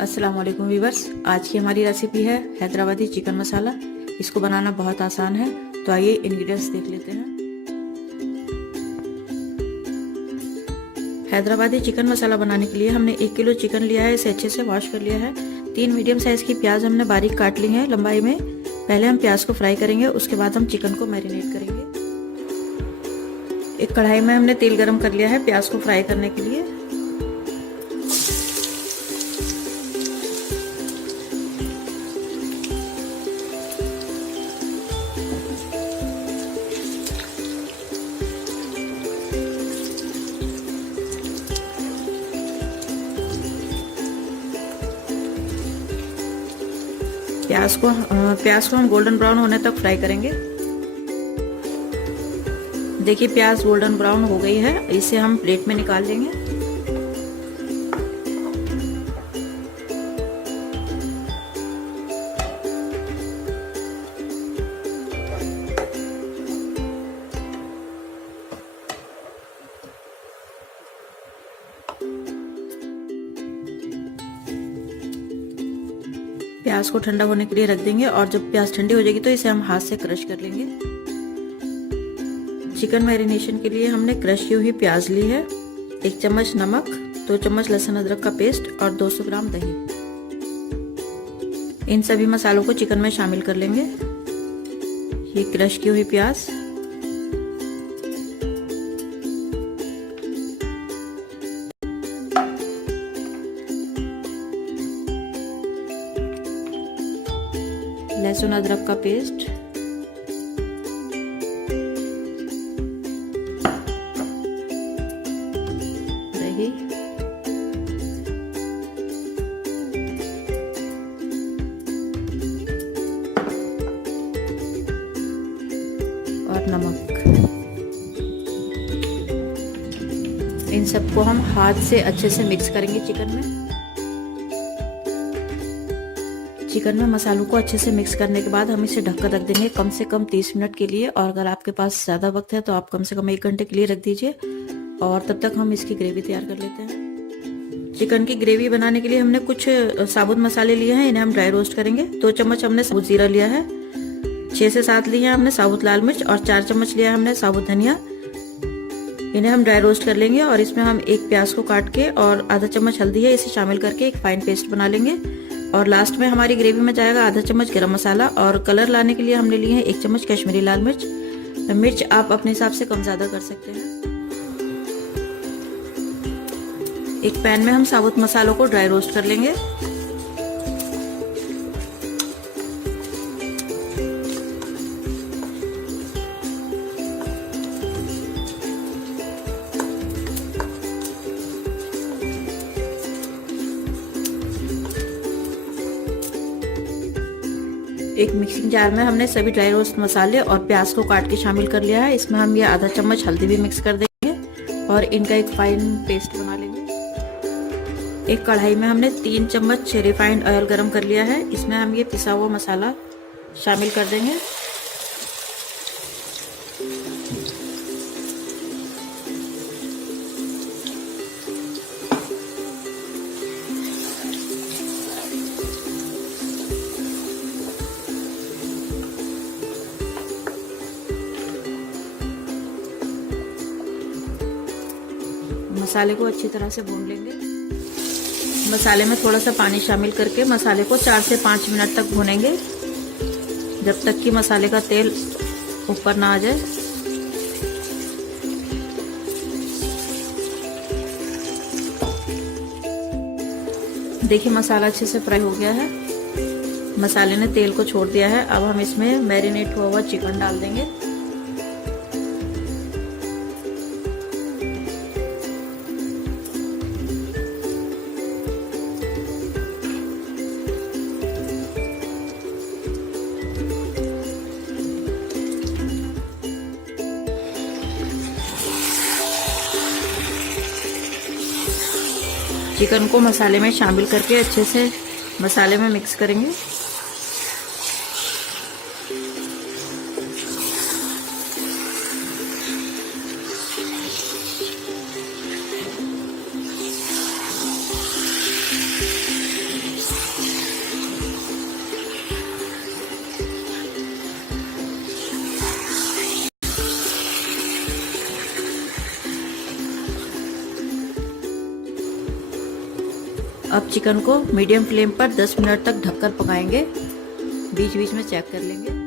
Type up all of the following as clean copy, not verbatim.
अस्सलाम वालेकुम वीवर्स। आज की हमारी रेसिपी है हैदराबादी चिकन मसाला। इसको बनाना बहुत आसान है, तो आइए इंग्रेडिएंट्स देख लेते हैं। हैदराबादी चिकन मसाला बनाने के लिए हमने 1 किलो चिकन लिया है। इसे अच्छे से वॉश कर लिया है। 3 मीडियम साइज की प्याज हमने बारीक काट ली है लंबाई में। पहले हम प्याज को फ्राई करेंगे, उसके बाद हम चिकन को मैरिनेट करेंगे। एक कढ़ाई में हमने तेल गरम कर लिया है प्याज को फ्राई करने के लिए। प्याज को हम गोल्डन ब्राउन होने तक फ्राई करेंगे। देखिए प्याज गोल्डन ब्राउन हो गई है, इसे हम प्लेट में निकाल लेंगे। प्याज को ठंडा होने के लिए रख देंगे और जब प्याज ठंडी हो जाएगी तो इसे हम हाथ से क्रश कर लेंगे। चिकन मैरिनेशन के लिए हमने क्रश की हुई प्याज ली है, 1 चम्मच नमक, 2 चम्मच लहसुन अदरक का पेस्ट और 200 ग्राम दही। इन सभी मसालों को चिकन में शामिल कर लेंगे। ये क्रश की हुई प्याज, लहसुन अदरक का पेस्ट, दही, और नमक। इन सबको हम हाथ से अच्छे से मिक्स करेंगे चिकन में। चिकन में मसालों को अच्छे से मिक्स करने के बाद हम इसे ढककर रख देंगे कम से कम 30 मिनट के लिए। और अगर आपके पास ज़्यादा वक्त है तो आप कम से कम 1 घंटे के लिए रख दीजिए। और तब तक हम इसकी ग्रेवी तैयार कर लेते हैं। चिकन की ग्रेवी बनाने के लिए हमने कुछ साबुत मसाले लिए हैं, इन्हें हम ड्राई रोस्ट करेंगे। 2 चम्मच हमने साबुत जीरा लिया है, 6 से 7 लिए हैं हमने साबुत लाल मिर्च और 4 चम्मच लिया हमने साबुत धनिया। इन्हें हम ड्राई रोस्ट कर लेंगे और इसमें हम एक प्याज को काट के और आधा चम्मच हल्दी है इसे शामिल करके एक फाइन पेस्ट बना लेंगे। और लास्ट में हमारी ग्रेवी में जाएगा आधा चम्मच गरम मसाला। और कलर लाने के लिए हमने लिए हैं 1 चम्मच कश्मीरी लाल मिर्च। मिर्च आप अपने हिसाब से कम ज़्यादा कर सकते हैं। एक पैन में हम साबुत मसालों को ड्राई रोस्ट कर लेंगे। एक मिक्सिंग जार में हमने सभी ड्राई रोस्ट मसाले और प्याज को काट के शामिल कर लिया है। इसमें हम ये आधा चम्मच हल्दी भी मिक्स कर देंगे और इनका एक फाइन पेस्ट बना लेंगे। एक कढ़ाई में हमने 3 चम्मच रिफाइंड ऑयल गरम कर लिया है। इसमें हम ये पिसा हुआ मसाला शामिल कर देंगे। मसाले को अच्छी तरह से भून लेंगे। मसाले में थोड़ा सा पानी शामिल करके मसाले को 4 से 5 मिनट तक भूनेंगे, जब तक कि मसाले का तेल ऊपर ना आ जाए। देखिए मसाला अच्छे से फ्राई हो गया है, मसाले ने तेल को छोड़ दिया है। अब हम इसमें मैरिनेट हुआ हुआ चिकन डाल देंगे। चिकन को मसाले में शामिल करके अच्छे से मसाले में मिक्स करेंगे। अब चिकन को मीडियम फ्लेम पर 10 मिनट तक ढककर पकाएंगे, बीच बीच में चेक कर लेंगे।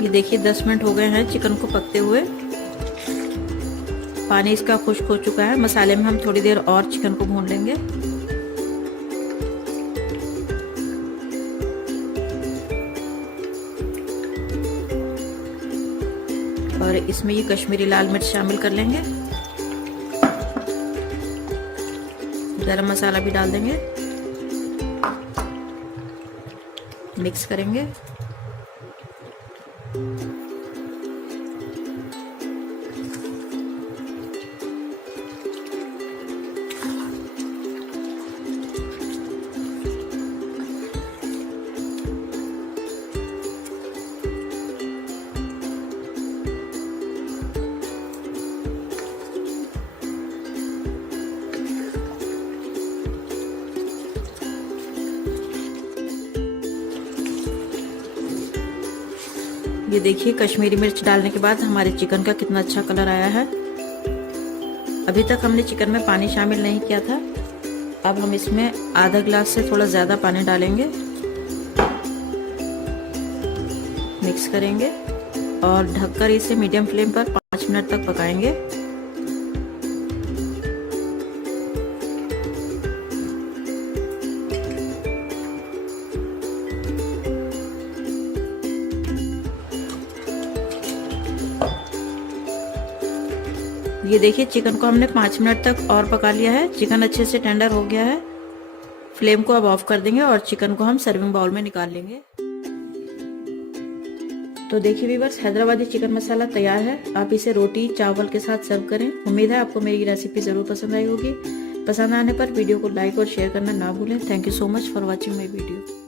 ये देखिए 10 मिनट हो गए हैं चिकन को पकते हुए। पानी इसका खुश्क हो चुका है। मसाले में हम थोड़ी देर और चिकन को भून लेंगे। और इसमें ये कश्मीरी लाल मिर्च शामिल कर लेंगे। गरम मसाला भी डाल देंगे, मिक्स करेंगे। ये देखिए कश्मीरी मिर्च डालने के बाद हमारे चिकन का कितना अच्छा कलर आया है। अभी तक हमने चिकन में पानी शामिल नहीं किया था। अब हम इसमें आधा गिलास से थोड़ा ज़्यादा पानी डालेंगे, मिक्स करेंगे और ढककर इसे मीडियम फ्लेम पर 5 मिनट तक पकाएंगे। ये देखिए चिकन को हमने 5 मिनट तक और पका लिया है। चिकन अच्छे से टेंडर हो गया है। फ्लेम को अब ऑफ कर देंगे और चिकन को हम सर्विंग बाउल में निकाल लेंगे। तो देखिए व्यूअर्स, हैदराबादी चिकन मसाला तैयार है। आप इसे रोटी चावल के साथ सर्व करें। उम्मीद है आपको मेरी रेसिपी जरूर पसंद आई होगी। पसंद आने पर वीडियो को लाइक और शेयर करना ना भूलें। Thank you so much for watching my video.